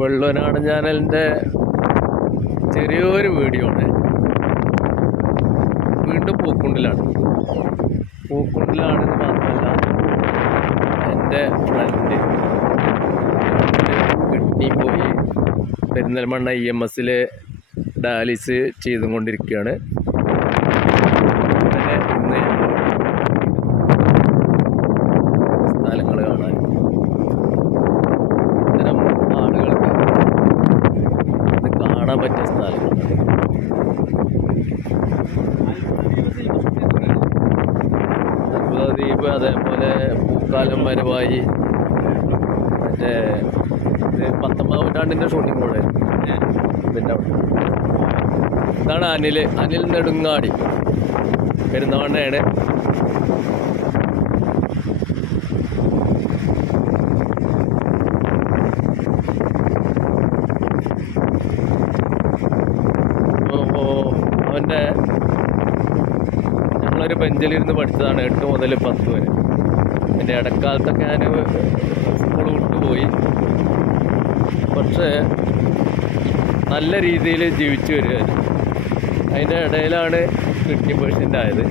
വെള്ളനാട് ചാനലിന്റെ ചെറിയൊരു വീഡിയോ ആണ്. വീണ്ടും പൂക്കുണ്ടിലാണ്. പൂക്കുണ്ടിലാണെന്ന് മാത്രമല്ല എന്റെ ഫ്രണ്ട് കിഡ്നി പോയി പെരിന്തൽമണ്ണ ഇ എം എസ്സിൽ ഡയാലിസ് ചെയ്തുകൊണ്ടിരിക്കുകയാണ് അങ്ങനെ ഇന്ന് സ്ഥലങ്ങൾ കാണാൻ ഇത്തരം ആളുകൾക്ക് ഇത് കാണാൻ പറ്റിയ സ്ഥലങ്ങളാണ് അത്ഭുതദ്വീപ് അതേപോലെ പൂക്കാലം വരവായി. മറ്റേ പത്തൊമ്പതാം നൂറ്റാണ്ടിന്റെ ഷൂട്ടിംഗ് കൂടെ പിന്നെ ഇതാണ് അനിൽ അനിൽ നെടുങ്ങാടി. പെരുന്തവണ്ണയാണ് അപ്പോൾ ഞങ്ങളൊരു ബെഞ്ചിലിരുന്ന് പഠിച്ചതാണ് എട്ട് മുതൽ പത്ത് വരെ. എന്റെ ഇടക്കാലത്തൊക്കെ ഞാൻ സ്കൂൾ വിട്ടുപോയി. പക്ഷേ നല്ല രീതിയിൽ ജീവിച്ചു വരികയായിരുന്നു അതിന്റെ ഇടയിലാണ് കിഡ്നി പേഷ്യന്റ് ആയത്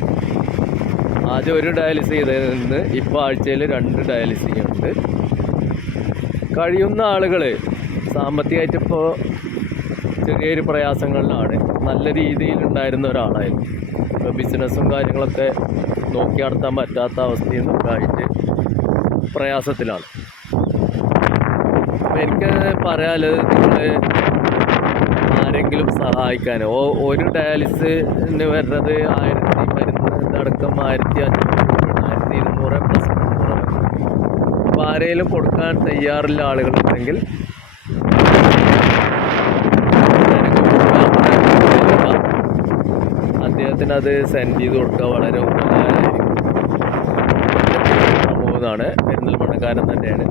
ആദ്യം ഒരു ഡയാലിസിസ് ചെയ്തതിൽ നിന്ന് ഇപ്പോൾ ആഴ്ചയിൽ രണ്ട് ഡയാലിസിസ് ഉണ്ട് കഴിയുന്ന ആളുകൾ സാമ്പത്തികമായിട്ട് ഇപ്പോൾ ചെറിയൊരു പ്രയാസങ്ങളിലാണ്. നല്ല രീതിയിൽ ഉണ്ടായിരുന്ന ഒരാളായിരുന്നു. ബിസിനസ്സും കാര്യങ്ങളൊക്കെ നോക്കി നടത്താൻ പറ്റാത്ത അവസ്ഥയിൽ നിന്നൊക്കെ പ്രയാസത്തിലാണ്. അപ്പം എനിക്ക് പറയാനുള്ളത് നിങ്ങൾ ആരെങ്കിലും സഹായിക്കാൻ ഓ ഒരു ഡയാലിസിന് വരുന്നത് ആയിരത്തി മരുന്ന് അടക്കം ആയിരത്തി അഞ്ഞൂറ് ആയിരത്തി ഇരുന്നൂറ് പ്ലസ് മുന്നൂറ്. അപ്പോൾ ആരെങ്കിലും കൊടുക്കാൻ തയ്യാറുള്ള ആളുകളുണ്ടെങ്കിൽ അദ്ദേഹത്തിന് അത് സെൻഡ് ചെയ്ത് കൊടുക്കുക വളരെ ഉപകാരമായിരിക്കും പെരിന്തൽമണ്ണക്കാരൻ തന്നെയാണ്.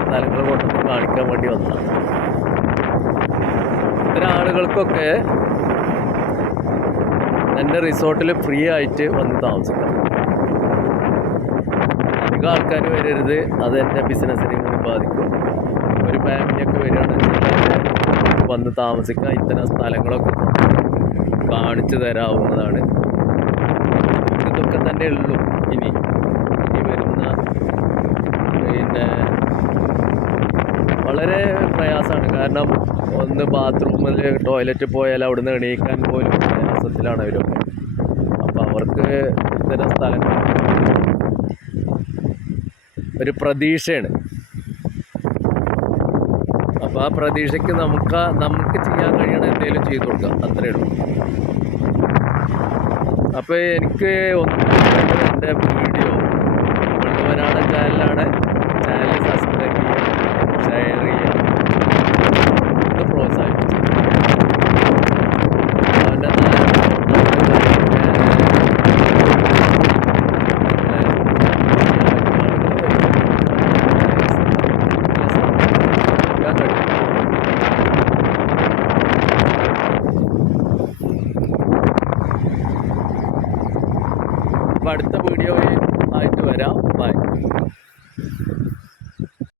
സ്ഥലങ്ങൾ കാണിക്കാൻ വേണ്ടി വന്നതാണ് ഇത്തരം ആളുകൾക്കൊക്കെ എന്റെ റിസോർട്ടിൽ ഫ്രീ ആയിട്ട് വന്ന് താമസിക്കാം. അധികം ആൾക്കാർ വരരുത്. അത് എന്റെ ബിസിനസ്സിനെ കൂടി ബാധിക്കും. ഒരു ഫാമിലിയൊക്കെ വരികയാണെന്ന് വെച്ചാൽ വന്ന് താമസിക്കാൻ ഇത്തരം സ്ഥലങ്ങളൊക്കെ കാണിച്ചു തരാവുന്നതാണ്. ഇതൊക്കെ തന്നെ ഉള്ളൂ. ഇനി ഇനി വരുന്ന പിന്നെ വളരെ പ്രയാസമാണ്. കാരണം ഒന്ന് ബാത്റൂമിൽ ടോയ്ലറ്റ് പോയാൽ അവിടുന്ന് എണീക്കാൻ പോലും പ്രയാസത്തിലാണ് അവരൊക്കെ അപ്പോൾ അവർക്ക് ഇത്തരം സ്ഥലങ്ങൾ ഒരു പ്രതീക്ഷയാണ്. അപ്പോൾ ആ പ്രതീക്ഷയ്ക്ക് നമുക്ക് നമുക്ക് ചെയ്യാൻ കഴിയണ എന്തെങ്കിലും ചെയ്തു കൊടുക്കാം. അത്രയേ ഉള്ളൂ. അപ്പോൾ എനിക്ക് ഒന്ന് എന്റെ വീഡിയോ. കൊണ്ടുവരാണ് ചാനലാണ്. ചാനൽ സബ്സ്ക്രൈബ് ചെയ്യുക ഷെയർ ചെയ്യുക അപ്പോൾ അടുത്ത വീഡിയോയിൽ ആയിട്ട് വരാം. ബൈ